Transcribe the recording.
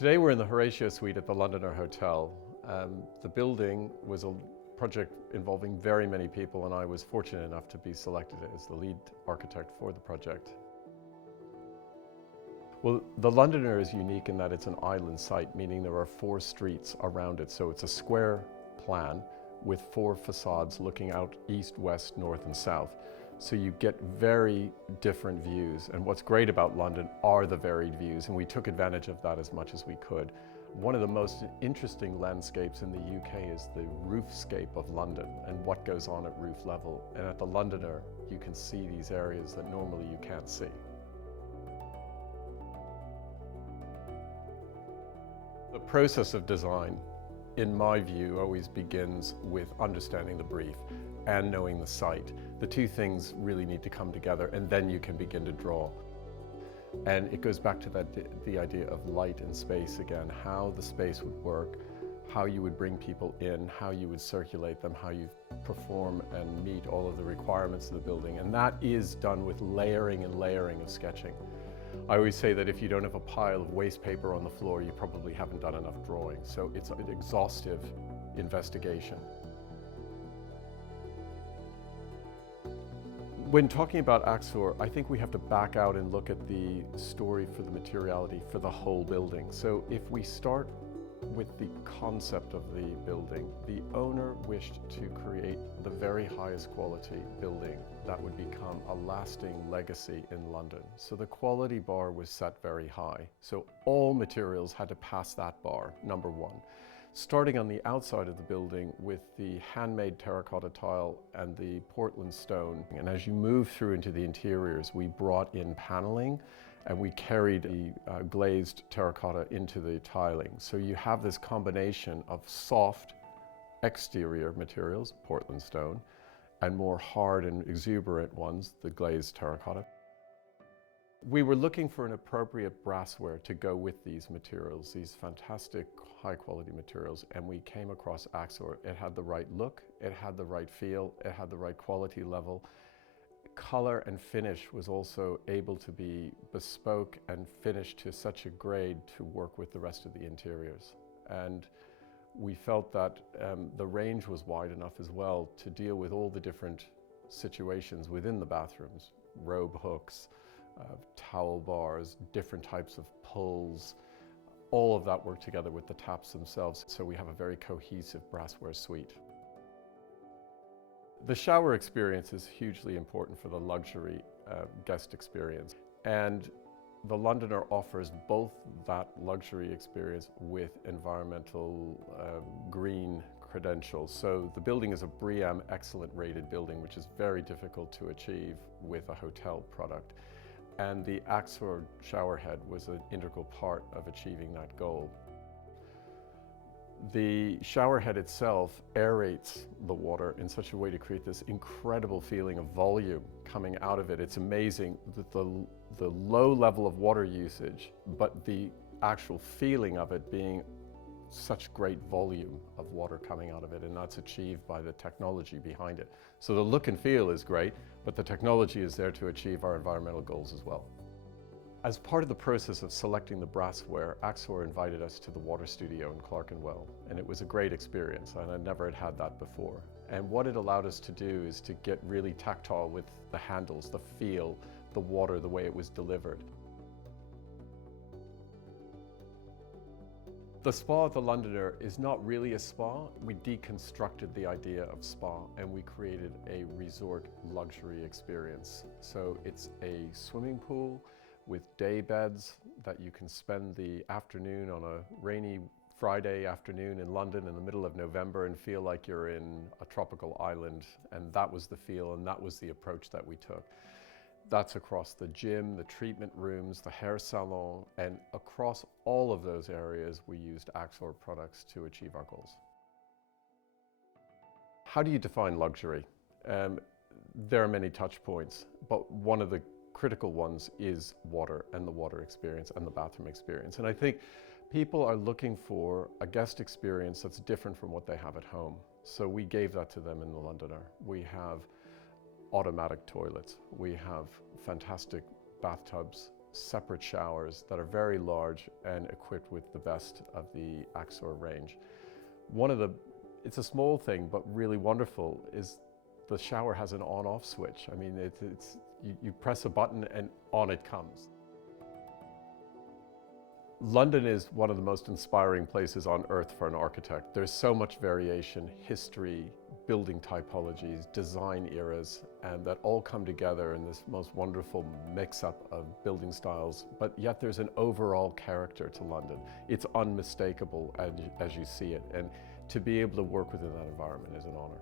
Today we're in the Horatio Suite at the Londoner Hotel. The building was a project involving very many people, and I was fortunate enough to be selected as the lead architect for the project. Well, the Londoner is unique in that it's an island site, meaning there are 4 streets around it. So it's a square plan with 4 facades looking out east, west, north, and south. So you get very different views. And what's great about London are the varied views, and we took advantage of that as much as we could. One of the most interesting landscapes in the UK is the roofscape of London and what goes on at roof level. And at the Londoner, you can see these areas that normally you can't see. The process of design, in my view, always begins with understanding the brief and knowing the site. The 2 things really need to come together, and then you can begin to draw. And it goes back to the idea of light and space again, how the space would work, how you would bring people in, how you would circulate them, how you perform and meet all of the requirements of the building. And that is done with layering and layering of sketching. I always say that if you don't have a pile of waste paper on the floor, you probably haven't done enough drawing. So it's an exhaustive investigation. When talking about AXOR, I think we have to back out and look at the story for the materiality for the whole building. So if we start with the concept of the building, the owner wished to create the very highest quality building that would become a lasting legacy in London. So the quality bar was set very high. So all materials had to pass that bar, number 1. Starting on the outside of the building with the handmade terracotta tile and the Portland stone. And as you move through into the interiors, we brought in paneling and we carried the glazed terracotta into the tiling. So you have this combination of soft exterior materials, Portland stone, and more hard and exuberant ones, the glazed terracotta. We were looking for an appropriate brassware to go with these materials, these fantastic high quality materials, and we came across AXOR. It had the right look, it had the right feel, it had the right quality level. Color and finish was also able to be bespoke and finished to such a grade to work with the rest of the interiors. And we felt that the range was wide enough as well to deal with all the different situations within the bathrooms, robe hooks, towel bars, different types of pulls. All of that worked together with the taps themselves, so we have a very cohesive brassware suite. The shower experience is hugely important for the luxury guest experience, and the Londoner offers both that luxury experience with environmental green credentials. So the building is a BREEAM excellent rated building, which is very difficult to achieve with a hotel product. And the AXOR shower head was an integral part of achieving that goal. The shower head itself aerates the water in such a way to create this incredible feeling of volume coming out of it. It's amazing that the low level of water usage, but the actual feeling of it being such great volume of water coming out of it, and that's achieved by the technology behind it. So the look and feel is great, but the technology is there to achieve our environmental goals as well. As part of the process of selecting the brassware, AXOR invited us to the water studio in Clerkenwell, and it was a great experience, and I never had that before. And what it allowed us to do is to get really tactile with the handles, the feel, the water, the way it was delivered. The spa at the Londoner is not really a spa. We deconstructed the idea of spa and we created a resort luxury experience. So it's a swimming pool with day beds that you can spend the afternoon on a rainy Friday afternoon in London in the middle of November and feel like you're in a tropical island. And that was the feel, and that was the approach that we took. That's across the gym, the treatment rooms, the hair salon, and across all of those areas we used AXOR products to achieve our goals. How do you define luxury? There are many touch points, but one of the critical ones is water and the water experience and the bathroom experience. And I think people are looking for a guest experience that's different from what they have at home. So we gave that to them in the Londoner. We have automatic toilets. We have fantastic bathtubs separate showers that are very large and equipped with the best of the AXOR range. It's a small thing, but really wonderful, is the shower has an on-off switch. I mean, you press a button and on it comes. London is one of the most inspiring places on earth for an architect. There's so much variation, history, building typologies, design eras, and that all come together in this most wonderful mix-up of building styles, but yet there's an overall character to London. It's unmistakable as you see it, and to be able to work within that environment is an honor.